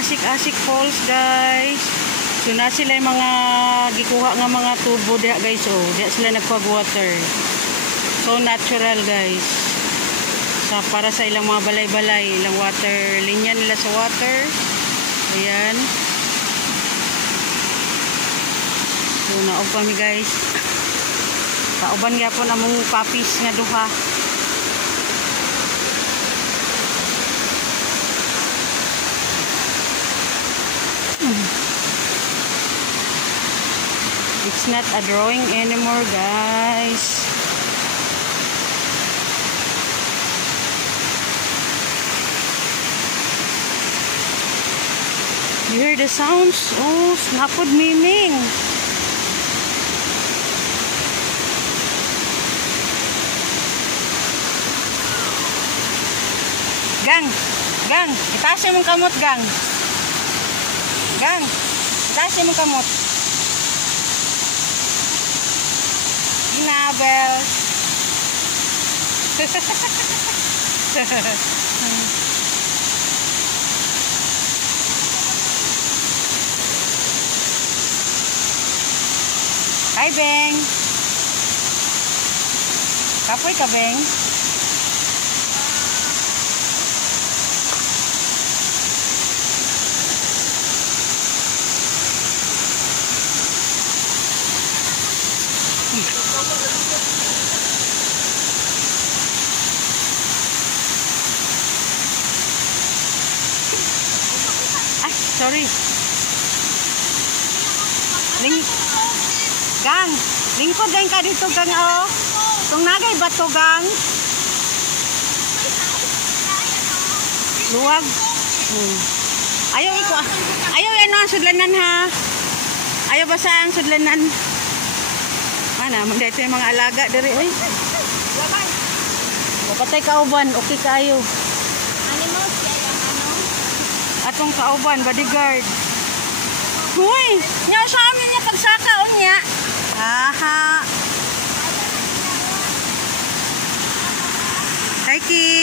Asik-asik Falls, guys. So na sila yung mga gikuha nga mga tubo diha, guys. Oh, diha sila nagpag water. So natural, guys. Sa para sa ilang mga balay-balay, ilang water, linya nila sa water. Ayan. So naog kami, guys. Kauban gyapon among puppies nga duha. It's not a drawing anymore, guys. You hear the sounds? Oh, snapod miming. Gang, gang, itaas mong kamot, gang. Gang, itaas mong kamot. Inabel. Hi, Beng. Kapoy ka, Beng? Ay, sorry. Gang, lingkod din ka dito, gang, oh. Kung nagay ba to, gang? Luwag. Ayaw iko. Ayaw yan ang sudlanan, ha. Ayaw basa ang sudlanan. Mana, magdito yung mga alaga diri, oy. Patay kauban, okay kayo. Animals, Atong kauban, bodyguard. Huy, nya sa amin niya pagsakaon niya. Aha. Hi, Ki.